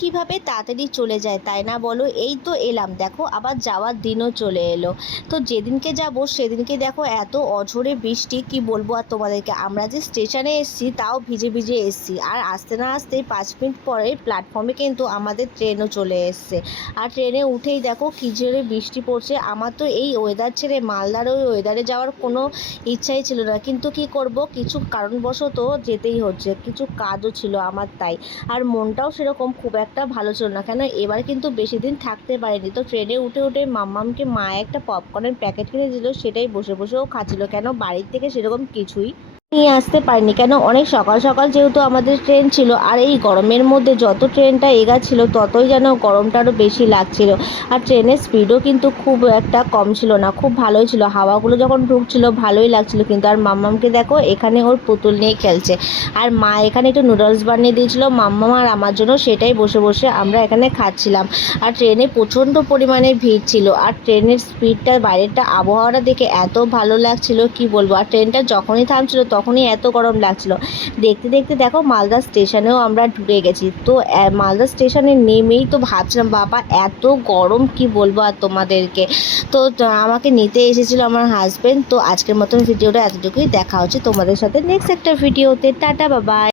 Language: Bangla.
কিভাবে তাড়াতাড়ি চলে যায় তাই না বলো। এই তো এলাম, দেখো আবার যাওয়ার দিনও চলে এলো। তো যেদিনকে যাব সেদিনকে দেখো এত অঝোরে বৃষ্টি, কি বলবো আর তোমাদেরকে। আমরা যে স্টেশনে এসেছি তাও ভিজে ভিজে এসেছি, আর আসতে না আসতেই 5 মিনিট পরে প্ল্যাটফর্মে কিন্তু আমাদের ট্রেনও চলে এসছে। আর ট্রেনে উঠেই দেখো কি জোরে বৃষ্টি পড়ছে। আমার তো এই ওয়েদার ছেড়ে মালদার ওই ওয়েদারে যাওয়ার কোনো ইচ্ছাই ছিল না, কিন্তু কি করব, কিছু কারণবশত যেতেই হচ্ছে, কিছু কাজও ছিল আমার তাই। আর মনটাও সেরকম খুব একটা ভালো ছিল না, কেন এবার কিন্তু বেশি দিন থাকতে পারিনি। তো ট্রেনে উঠে উঠে মাম্মামকে মা একটা পপকর্নের প্যাকেট কিনে দিল, সেটাই বসে বসেও খাচ্ছিল, কেন বাড়ির থেকে সেরকম কিছুই নিয়ে আসতে পারিনি। কেন অনেক সকাল সকাল যেহেতু আমাদের ট্রেন ছিল, আর এই গরমের মধ্যে যত ট্রেনটা এগাচ্ছিল ততই যেন গরমটা আরও বেশি লাগছিল। আর ট্রেনের স্পিডও কিন্তু খুব একটা কম ছিল না, খুব ভালোই ছিল, হাওয়াগুলো যখন ঢুকছিল ভালোই লাগছিল কিন্তু। আর মাম্মামকে দেখো এখানে ওর পুতুল নিয়ে খেলছে, আর মা এখানে একটু নুডলস বানিয়ে দিয়েছিল মাম্মাম আর আমার জন্য, সেটাই বসে বসে আমরা এখানে খাচ্ছিলাম। আর ট্রেনে প্রচণ্ড পরিমাণে ভিড় ছিল, আর ট্রেনের স্পিডটা, বাইরেটা আবহাওয়াটা দেখে এত ভালো লাগছিল কি বলবো। আর ট্রেনটা যখনই থামছিল তখনই এত গরম লাগছিল। দেখতে দেখতে দেখো মালদা স্টেশনেও আমরা ঢুকে গেছি। তো মালদা স্টেশনে নেমেই তো ভাবছিলাম বাবা এত গরম, কি বলবো আর তোমাদেরকে। তো আমাকে নিতে এসেছিলো আমার হাজব্যান্ড। তো আজকের মতন ভিডিওটা এতটুকুই, দেখা হচ্ছে তোমাদের সাথে নেক্সট একটা ভিডিওতে। টাটা বাবাই।